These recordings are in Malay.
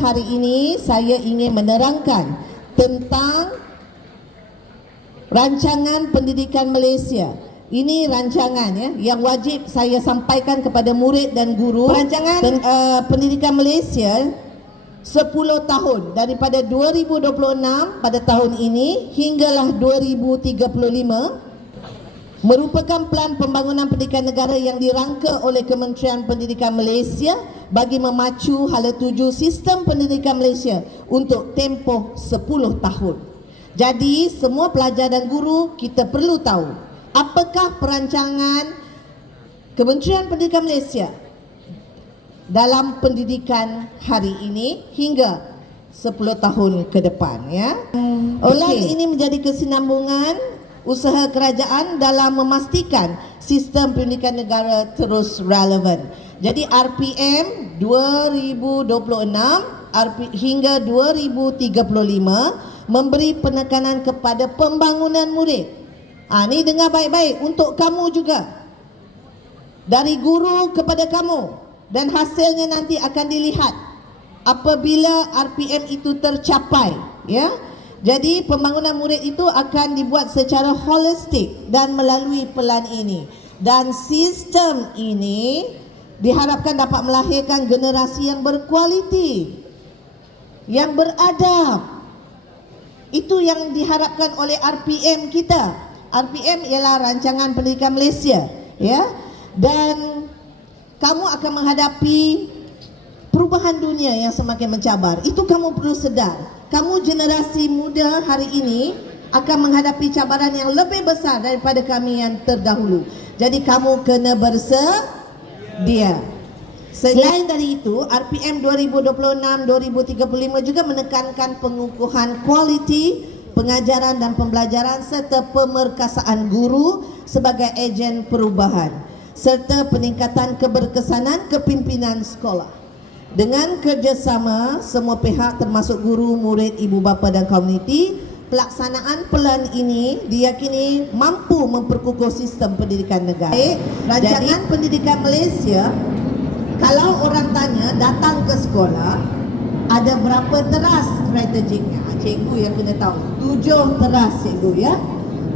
hari ini saya ingin menerangkan tentang rancangan pendidikan Malaysia. Ini rancangan yang wajib saya sampaikan kepada murid dan guru. Rancangan pendidikan Malaysia 10 tahun daripada 2026 pada tahun ini hinggalah 2035 merupakan pelan pembangunan pendidikan negara yang dirangka oleh Kementerian Pendidikan Malaysia bagi memacu hala tuju sistem pendidikan Malaysia untuk tempoh 10 tahun. Jadi semua pelajar dan guru kita perlu tahu apakah perancangan Kementerian Pendidikan Malaysia dalam pendidikan hari ini hingga 10 tahun ke depan ini menjadi kesinambungan usaha kerajaan dalam memastikan sistem pendidikan negara terus relevan. Jadi RPM 2026 hingga 2035 memberi penekanan kepada pembangunan murid. Ni dengar baik-baik untuk kamu juga. Dari guru kepada kamu, dan hasilnya nanti akan dilihat apabila RPM itu tercapai, Jadi pembangunan murid itu akan dibuat secara holistik dan melalui pelan ini. Dan sistem ini diharapkan dapat melahirkan generasi yang berkualiti, yang beradab. Itu yang diharapkan oleh RPM kita. RPM ialah Rancangan Pendidikan Malaysia, Dan kamu akan menghadapi perubahan dunia yang semakin mencabar. Itu kamu perlu sedar. Kamu generasi muda hari ini akan menghadapi cabaran yang lebih besar daripada kami yang terdahulu. Jadi kamu kena bersedia. Selain dari itu, RPM 2026-2035 juga menekankan pengukuhan kualiti pengajaran dan pembelajaran serta pemerkasaan guru sebagai ejen perubahan serta peningkatan keberkesanan kepimpinan sekolah. Dengan kerjasama semua pihak termasuk guru, murid, ibu bapa dan komuniti, pelaksanaan pelan ini diyakini mampu memperkukuh sistem pendidikan negara. Rancangan pendidikan Malaysia, kalau orang tanya datang ke sekolah, ada berapa teras strategiknya? Cikgu yang kena tahu. 7 teras cikgu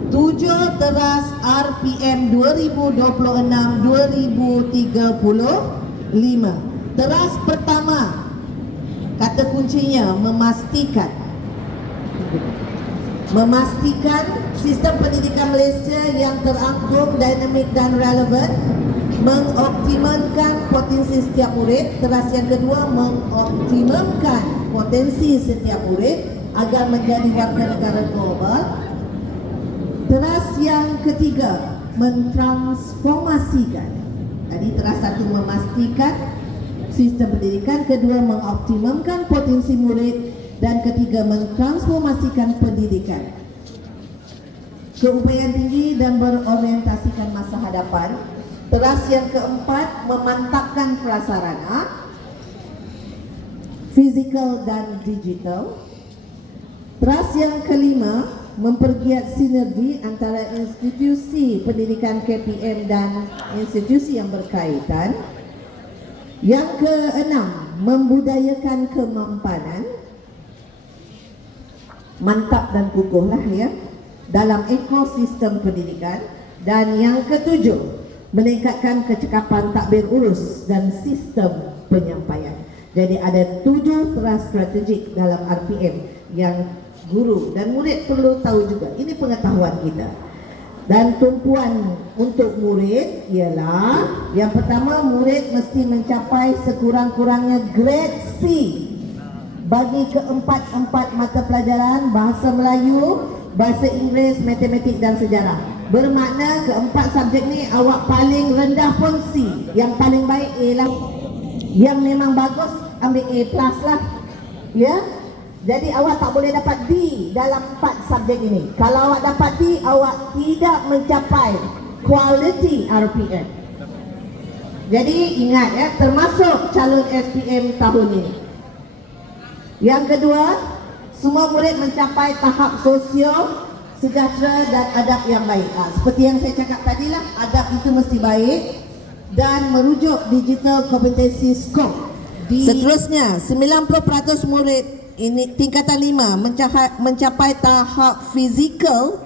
7 teras RPM 2026-2035. Teras pertama, kata kuncinya memastikan sistem pendidikan Malaysia yang terangkum, dinamik dan relevan, mengoptimalkan potensi setiap murid. Teras yang kedua, mengoptimalkan potensi setiap murid agar menjadi warga negara global. Teras yang ketiga, mentransformasikan. Jadi teras satu memastikan sistem pendidikan, kedua mengoptimalkan potensi murid, dan ketiga mentransformasikan pendidikan. Keupayaan tinggi dan berorientasikan masa hadapan. Teras yang keempat, memantapkan prasarana fizikal dan digital. Teras yang kelima, mempergiat sinergi antara institusi pendidikan KPM dan institusi yang berkaitan. Yang keenam, membudayakan kemampanan, mantap dan kukuh dalam ekosistem pendidikan. Dan yang ketujuh, meningkatkan kecekapan takbir urus dan sistem penyampaian. Jadi ada 7 teras strategik dalam RPM yang guru dan murid perlu tahu juga. Ini pengetahuan kita. Dan tumpuan untuk murid ialah, yang pertama, murid mesti mencapai sekurang-kurangnya grade C bagi keempat-empat mata pelajaran: bahasa Melayu, bahasa Inggeris, matematik dan sejarah. Bermakna keempat subjek ni awak paling rendah pun C, yang paling baik A lah. Yang memang bagus ambil A plus lah. Jadi awak tak boleh dapat D dalam 4 subjek ini. Kalau awak dapat D, awak tidak mencapai quality RPM. Jadi ingat termasuk calon SPM tahun ini. Yang kedua, semua murid mencapai tahap sosio, sejahtera dan adab yang baik. Seperti yang saya cakap tadilah, adab itu mesti baik dan merujuk digital competency score. Seterusnya, 90% murid ini tingkatan 5 mencapai tahap fizikal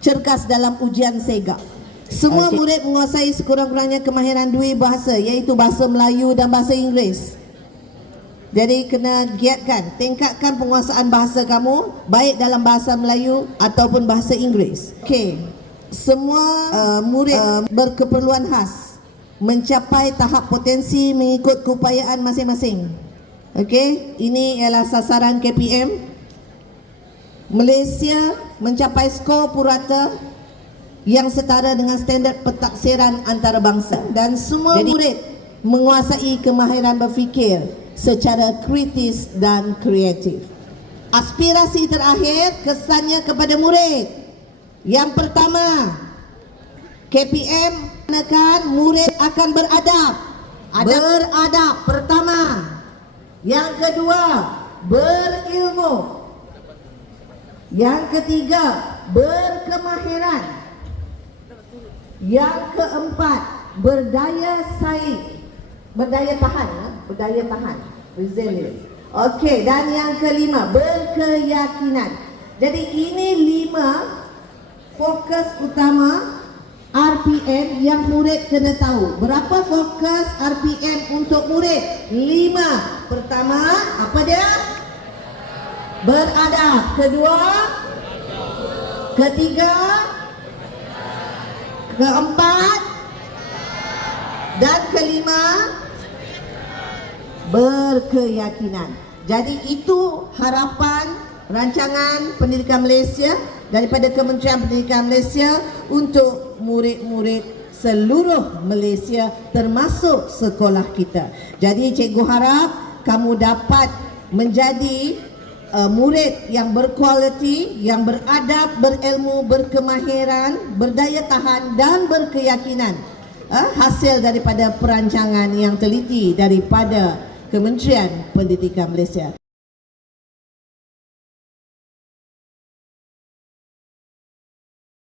cergas dalam ujian SEGA. Semua murid menguasai sekurang-kurangnya kemahiran dua bahasa, iaitu bahasa Melayu dan bahasa Inggeris. Jadi kena giatkan, tingkatkan penguasaan bahasa kamu, baik dalam bahasa Melayu ataupun bahasa Inggeris. Okey, semua murid berkeperluan khas mencapai tahap potensi mengikut keupayaan masing-masing. Okey, ini ialah sasaran KPM. Malaysia mencapai skor purata yang setara dengan standard pentaksiran antarabangsa, dan semua murid menguasai kemahiran berfikir secara kritis dan kreatif. Aspirasi terakhir, kesannya kepada murid. Yang pertama, KPM menekan murid akan beradab. Beradab pertama. Yang kedua, berilmu. Yang ketiga, berkemahiran. Yang keempat, berdaya saing. Berdaya tahan, resilient. Okey, dan yang kelima, berkeyakinan. Jadi ini 5 fokus utama RPM yang murid kena tahu. Berapa fokus RPM untuk murid? 5. Pertama, apa dia? Beradab. Kedua, ketiga, keempat, dan kelima, berkeyakinan. Jadi itu harapan rancangan pendidikan Malaysia daripada Kementerian Pendidikan Malaysia untuk murid-murid seluruh Malaysia termasuk sekolah kita. Jadi cikgu harap kamu dapat menjadi murid yang berkualiti, yang beradab, berilmu, berkemahiran, berdaya tahan dan berkeyakinan. Hasil daripada perancangan yang teliti daripada Kementerian Pendidikan Malaysia.